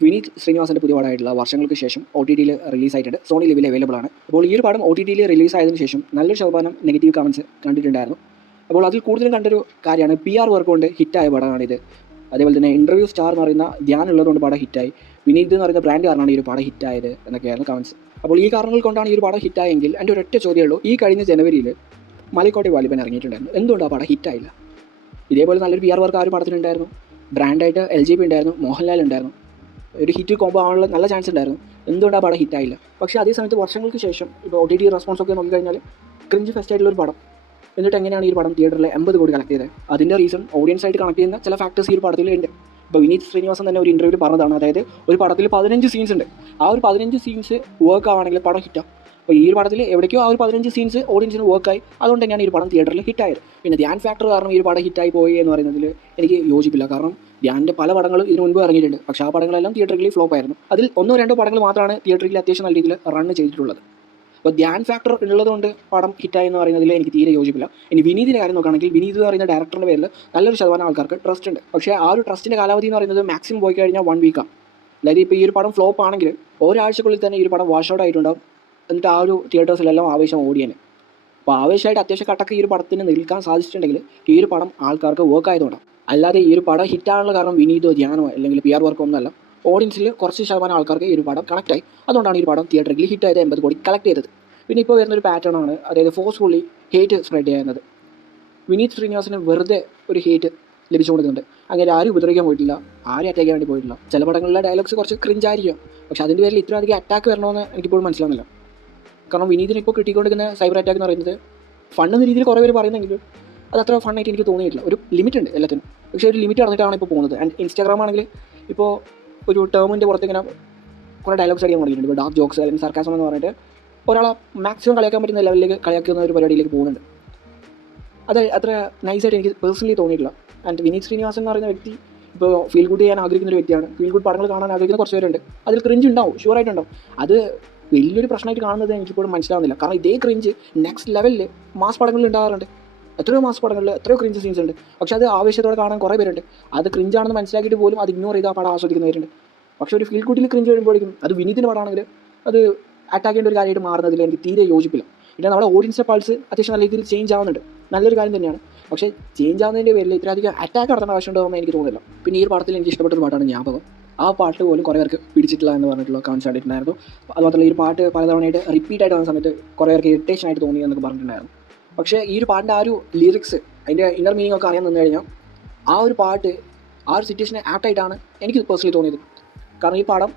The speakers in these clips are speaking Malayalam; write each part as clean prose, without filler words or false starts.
വിനീത് ശ്രീനിവാസൻ്റെ പുതിയ പടമായിട്ടുള്ള വർഷങ്ങൾക്ക് ശേഷം OTT-യിൽ റിലീസായിട്ടുണ്ട്. സോണി ലിവിൽ അവൈലബിൾ ആണ്. അപ്പോൾ ഈ ഒരു പടം OTT-യിൽ റിലീസായതിനു ശേഷം നല്ലൊരു ശതമാനം നെഗറ്റീവ് കമൻറ്റ്സ് കണ്ടിട്ടുണ്ടായിരുന്നു. അപ്പോൾ അതിൽ കൂടുതലും കണ്ടൊരു കാര്യമാണ് PR വർക്ക് കൊണ്ട് ഹിറ്റായ പടമാണിത്. അതേപോലെ തന്നെ ഇൻ്റർവ്യൂ സ്റ്റാർ എന്ന് പറയുന്ന ധ്യാൻ ഉള്ളതുകൊണ്ട് പടം ഹിറ്റായി. വിനീത് എന്ന് പറയുന്ന ബ്രാൻഡ് കാരണമാണ് ഈ ഒരു പടം ഹിറ്റായത് എന്നൊക്കെയായിരുന്നു കമൻറ്റ്സ്. അപ്പോൾ ഈ കാരണങ്ങൾ കൊണ്ടാണ് ഈ ഒരു പടം ഹിറ്റായെങ്കിൽ എൻ്റെ ഒരൊറ്റ ചോദ്യമേ ഈ കഴിഞ്ഞ ജനുവരിയിൽ മലക്കോട്ടെ വാലിബൻ ഇറങ്ങിയിട്ടുണ്ടായിരുന്നു. എന്തുകൊണ്ടാണ് ആ പടം ഹിറ്റായില്ല? ഇതേപോലെ നല്ലൊരു PR വർക്ക് ആ ഒരു പടത്തിനുണ്ടായിരുന്നു. ബ്രാൻഡായിട്ട് LJP ഉണ്ടായിരുന്നു, മോഹൻലാൽ ഉണ്ടായിരുന്നു. ഒരു ഹിറ്റ് കോമ്പോ ആവാനുള്ള നല്ല ചാൻസ് ഉണ്ടായിരുന്നു. എന്തുകൊണ്ടാണ് പടം ഹിറ്റായില്ല? പക്ഷേ അതേ സമയത്ത് വർഷങ്ങൾക്ക് ശേഷം ഇപ്പോൾ OTT റെസ്പോൺസ് ഒക്കെ നോക്കിക്കഴിഞ്ഞാൽ ക്രിഞ്ച് ഫെസ്റ്റ് ആയിട്ടുള്ളൊരു പടം, എന്നിട്ട് എങ്ങനെയാണ് ഈ ഒരു പടം തിയേറ്ററിൽ 80 കോടി കളക്ട് ചെയ്തത്? അതിൻ്റെ റീസൺ ഓഡിയൻസ് ആയിട്ട് കണക്ട് ചെയ്യുന്ന ചില ഫാക്ടേഴ്സ് ഈ ഒരു പടത്തിലുണ്ട്. ഇപ്പോൾ വിനീത് ശ്രീനിവാസൻ തന്നെ ഒരു ഇൻ്റർവ്യൂവിൽ പറഞ്ഞതാണ്, അതായത് ഒരു പടത്തിൽ 15 സീൻസ് ഉണ്ട്, ആ ഒരു 15 സീൻസ് വർക്ക് ആവുകയാണെങ്കിൽ പടം ഹിറ്റാവും. അപ്പോൾ ഈ ഒരു പടത്തിൽ എവിടേക്കോ ആ ഒരു 15 സീൻസ് ഓഡിയൻസിന് വർക്കായി, അതുകൊണ്ട് തന്നെയാണ് ഈ ഒരു പടം തിയേറ്ററിൽ ഹിറ്റായത്. പിന്നെ ധ്യാൻ ഫാക്ടർ കാരണം ഈ ഒരു പടം ഹിറ്റായി പോയി എന്ന് പറയുന്നതിൽ എനിക്ക് യോജിപ്പില്ല. കാരണം ധ്യാൻ്റെ പല പടങ്ങളും ഇതിനു മുൻപ് ഇറങ്ങിയിട്ടുണ്ട്, പക്ഷേ ആ പടങ്ങളെല്ലാം തിയേറ്ററിൽ ഫ്ലോപ്പ് ആയിരുന്നു. അതിൽ 1-2 പടങ്ങൾ മാത്രമാണ് തിയേറ്ററിൽ അത്യാവശ്യം നല്ല രീതിയിൽ റൺ ചെയ്തിട്ടുള്ളത്. അപ്പോൾ ധ്യാൻ ഫാക്ടർ ഉള്ളതുകൊണ്ട് പടം ഹിറ്റായി എന്ന് പറയുന്നതിൽ എനിക്ക് തീരെ യോജിപ്പില്ല. ഇനി വിനീതിൻ്റെ കാര്യം നോക്കുകയാണെങ്കിൽ വിനീത് എന്ന് പറയുന്ന ഡയറക്ടറിൻ്റെ പേരിൽ നല്ലൊരു ശതമാനം ആൾക്കാർക്ക് ട്രസ്റ്റ് ഉണ്ട്. പക്ഷേ ആ ഒരു ട്രസ്റ്റിൻ്റെ കാലാവധി എന്ന് പറയുന്നത് മാക്സിമം പോയി കഴിഞ്ഞാൽ 1 വീക്കാണ്. അതായത് ഇപ്പോൾ ഈ ഒരു പടം ഫ്ലോപ്പ് ആണെങ്കിൽ ഒരാഴ്ചക്കുള്ളിൽ തന്നെ ഈ ഒരു പടം വാഷ് ഔട്ട് ആയിട്ടുണ്ടാവും. എന്നിട്ട് ആ ഒരു തിയേറ്റേഴ്സിലെല്ലാം ആവേശം ഓടിയാണ്. അപ്പോൾ ആവേശമായിട്ട് അത്യാവശ്യം കട്ടക്ക് ഈ ഒരു പടത്തിന് നിൽക്കാൻ സാധിച്ചിട്ടുണ്ടെങ്കിൽ ഈ ഒരു പടം ആൾക്കാർക്ക് വർക്ക് ആയതുകൊണ്ടാണ്. അല്ലാതെ ഈ ഒരു പടം ഹിറ്റാനുള്ള കാരണം വിനീതോ ധ്യാനോ അല്ലെങ്കിൽ PR വർക്കോ ഒന്നുമല്ല. ഓഡിയൻസിൽ കുറച്ച് ശതമാനം ആൾക്കാർക്ക് ഈ ഒരു പടം കണക്റ്റായി, അതുകൊണ്ടാണ് ഈ ഒരു പടം തിയേറ്ററിൽ ഹിറ്റായത്, 80 കോടി കളക്ട് ചെയ്തത്. പിന്നെ ഇപ്പോൾ വരുന്നൊരു പാറ്റേൺ ആണ്, അതായത് ഫോഴ്സ്ഫുള്ളി ഹേറ്റ് സ്പ്രെഡ് ചെയ്യുന്നത്. വിനീത് ശ്രീനിവാസന് വെറുതെ ഒരു ഹേറ്റ് ലഭിച്ചു കൊടുക്കുന്നുണ്ട്. അങ്ങനെ ആരും ഉപദ്രവിക്കാൻ പോയിട്ടില്ല, ആരും അറ്റാക്ക് ചെയ്യാൻ വേണ്ടി പോയിട്ടില്ല. ചില പടങ്ങളിലെ ഡയലോഗ്സ് കുറച്ച് ക്രിഞ്ചായിരിക്കും, പക്ഷേ അതിൻ്റെ പേരിൽ ഇത്ര അധികം അറ്റാക്ക് വരണമെന്ന് എനിക്കിപ്പോഴും മനസ്സിലാവുന്നില്ല. കാരണം വിനീതിന് ഇപ്പോൾ കിട്ടിക്കൊണ്ടിരിക്കുന്ന സൈബർ അറ്റാക്ക് എന്ന് പറയുന്നത് ഫണ്ണെന്ന രീതിയിൽ കുറേ പേര് പറയുന്നെങ്കിലും അത് അത്ര ഫണ്ണായിട്ട് എനിക്ക് തോന്നിയിട്ടില്ല. ഒരു ലിമിറ്റ് ഉണ്ട് എല്ലാത്തിനും, പക്ഷേ ഒരു ലിമിറ്റ് അറിഞ്ഞിട്ടാണ് ഇപ്പോൾ പോകുന്നത്. ആൻഡ് ഇൻസ്റ്റാഗ്രാം ആണെങ്കിൽ ഇപ്പോൾ ഒരു ടേമിൻ്റെ പുറത്ത് ഇങ്ങനെ കുറേ ഡയലോഗ്സ് അടിക്കാൻ തുടങ്ങിയിട്ടുണ്ട്. ഇപ്പോൾ ഡാർക്ക് ജോക്സ് അല്ലെങ്കിൽ സർക്കാസം എന്ന് പറഞ്ഞിട്ട് ഒരാളെ മാക്സിമം കളിയാക്കാൻ പറ്റുന്ന ലെവലിലേക്ക് കളിയാക്കുന്ന ഒരു പരിപാടിയിലേക്ക് പോകുന്നുണ്ട്. അത് അത്ര നൈസായിട്ട് എനിക്ക് പേഴ്സണലി തോന്നിയിട്ടില്ല. ആൻഡ് വിനീത് ശ്രീനിവാസൻ എന്ന് പറയുന്ന വ്യക്തി ഇപ്പോൾ ഫീൽ ഗുഡ് ചെയ്യാൻ ആഗ്രഹിക്കുന്ന ഒരു വ്യക്തിയാണ്. ഫീൽ ഗുഡ് പടങ്ങൾ കാണാൻ ആഗ്രഹിക്കുന്ന കുറച്ച് പേരുണ്ട്. അതിൽ ക്രിഞ്ച് ഉണ്ടാവും, ഷുവറായിട്ടുണ്ടാവും. അത് വലിയൊരു പ്രശ്നമായിട്ട് കാണുന്നത് എനിക്കിപ്പോഴും മനസ്സിലാവുന്നില്ല. കാരണം ഇതേ ക്രിഞ്ച് നെക്സ്റ്റ് ലെവലിൽ മാസ് പടങ്ങളിൽ ഉണ്ടാകാറുണ്ട്. എത്രയോ മാസ് പടങ്ങളിൽ എത്രയോ ക്രിഞ്ച് സീൻസ് ഉണ്ട്, പക്ഷേ അത് ആവേശത്തോടെ കാണാൻ കുറേ പേരുണ്ട്. അത് ക്രിഞ്ചാണെന്ന് മനസ്സിലാക്കിയിട്ട് പോലും അത് ഇഗ്നോർ ചെയ്ത് ആ പടം ആസ്വദിക്കുന്നവരുണ്ട്. പക്ഷേ ഒരു ഫീൽ ഗുഡിൽ ക്രിഞ്ച് വരുമ്പോഴേക്കും അത് വിനീതിൻ്റെ പടമാണെങ്കിൽ അത് അറ്റാക്ക് ചെയ്യേണ്ട ഒരു കാര്യമായിട്ട് മാറുന്നതിൽ എനിക്ക് തീരെ യോജിപ്പില്ല. പിന്നെ നമ്മുടെ ഓഡിയൻസിൻ്റെ പൾസ് അത്യാവശ്യം നല്ല രീതിയിൽ ചേഞ്ച് ആവുന്നുണ്ട്, നല്ലൊരു കാര്യം തന്നെയാണ്. പക്ഷേ ചേഞ്ച് ആവുന്നതിൻ്റെ പേരിൽ ഇത്രയധികം അറ്റാക്ക് നടത്തേണ്ട ആവശ്യമുണ്ടോയെന്ന് എനിക്ക് തോന്നുന്നില്ല. പിന്നെ ഈ ഒരു പടത്തിൽ എനിക്ക് ഇഷ്ടപ്പെട്ടൊരു പാട്ടാണ് ജ്ഞാപകം. ആ പാട്ട് പോലും കുറേ പേർക്ക് പിടിച്ചിട്ടില്ല എന്ന് പറഞ്ഞിട്ടുള്ള കമൻറ്റ്സ് കണ്ടിട്ടുണ്ടായിരുന്നു. അതുമാത്രമല്ല ഈ ഒരു പാട്ട് പലതവണയായിട്ട് റിപ്പീറ്റായിട്ട് വന്ന സമയത്ത് കുറേ പേർക്ക് ഇറിറ്റേഷൻ ആയിട്ട് തോന്നി എന്നൊക്കെ പറഞ്ഞിട്ടുണ്ടായിരുന്നു. പക്ഷേ ഈ ഒരു പാട്ടിൻ്റെ ആ ഒരു ലിറിക്സ്, അതിൻ്റെ ഇന്നർ മീനിങ് ഒക്കെ അറിയാൻ നിന്ന് കഴിഞ്ഞാൽ ആ ഒരു പാട്ട് ആ ഒരു സിറ്റുവേഷനെ ആപ്റ്റായിട്ടാണ് എനിക്ക് പേഴ്സണലി തോന്നിയത്. കാരണം ഈ പടം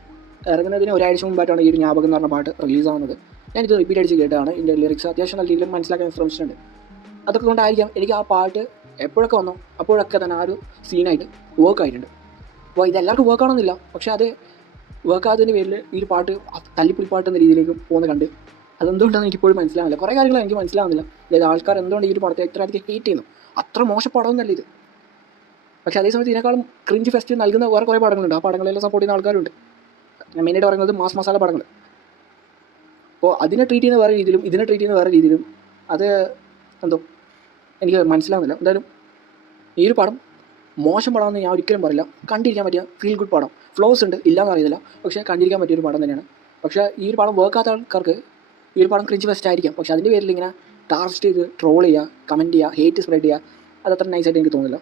ഇറങ്ങുന്നതിന് ഒരാഴ്ച മുമ്പായിട്ടാണ് ഈ ഒരു ജ്ഞാപകം എന്ന് പറഞ്ഞ പാട്ട് റിലീസാവുന്നത്. ഞാനിത് റിപ്പീറ്റ് അടിച്ച് കേട്ടതാണ്. ഇതിൻ്റെ ലിറിക്സ് അത്യാവശ്യം നല്ല രീതിയിൽ മനസ്സിലാക്കാൻ ശ്രമിച്ചിട്ടുണ്ട്. അതൊക്കെ കൊണ്ടായിരിക്കാം എനിക്ക് ആ പാട്ട് എപ്പോഴൊക്കെ വന്നോ അപ്പോഴൊക്കെ തന്നെ ആ ഒരു സീനായിട്ട് വർക്ക് ആയിട്ടുണ്ട്. അപ്പോൾ ഇതെല്ലാവർക്കും വർക്ക് ആവണമെന്നില്ല, പക്ഷേ അത് വർക്ക് ആകാത്തതിൻ്റെ പേരിൽ ഈ ഒരു പാട്ട് തല്ലിപ്പൊളിപ്പാട്ട് എന്ന രീതിയിലേക്ക് പോകുന്ന കണ്ട് അതെന്തുകൊണ്ടാണെന്ന് എനിക്കിപ്പോഴും മനസ്സിലാവില്ല. കുറേ കാര്യങ്ങൾ എനിക്ക് മനസ്സിലാവുന്നില്ല. അതായത് ആൾക്കാർ എന്തുകൊണ്ട് ഈ ഒരു പടത്തെ ഇത്ര അധികം ഹേറ്റ് ചെയ്യുന്നു? അത്ര മോശം പടമൊന്നുമല്ല ഇത്. പക്ഷേ അതേസമയത്ത് ഇതിനേക്കാളും ക്രിഞ്ച് ഫെസ്റ്റ് നൽകുന്ന വേറെ കുറേ പടങ്ങളുണ്ട്. ആ പടങ്ങളെല്ലാം സപ്പോർട്ട് ചെയ്യുന്ന ആൾക്കാരുണ്ട്. ഞാൻ മെയിനായിട്ട് പറയുന്നത് മാസ് മസാല പടങ്ങൾ. അപ്പോൾ അതിനെ ട്രീറ്റ് ചെയ്യുന്ന വേറെ രീതിയിലും ഇതിനെ ട്രീറ്റ് ചെയ്യുന്ന വേറെ രീതിയിലും അത് എന്തോ എനിക്ക് മനസ്സിലാവുന്നില്ല. എന്തായാലും ഈ ഒരു പടം മോശം പടമെന്ന് ഞാൻ ഒരിക്കലും പറയില്ല. കണ്ടിരിക്കാൻ പറ്റിയ ഫീൽ ഗുഡ് പടം. ഫ്ലോസ് ഉണ്ട്, ഇല്ലയെന്ന് അറിയുന്നില്ല, പക്ഷേ കണ്ടിരിക്കാൻ പറ്റിയൊരു പടം തന്നെയാണ്. പക്ഷേ ഈ ഒരു പടം വർക്കാത്ത ആൾക്കാർക്ക് ഈ ഒരു പടം ക്രിഞ്ച് ഫെസ്റ്റ് ആയിരിക്കാം. പക്ഷേ അതിൻ്റെ പേരിൽ ഇങ്ങനെ ടാർഗറ്റ് ചെയ്ത് ട്രോൾ ചെയ്യുക, കമൻറ്റ് ചെയ്യുക, ഹേറ്റ് സ്പ്രെഡ് ചെയ്യുക, അതത്ര നൈസായിട്ട് എനിക്ക് തോന്നുന്നില്ല.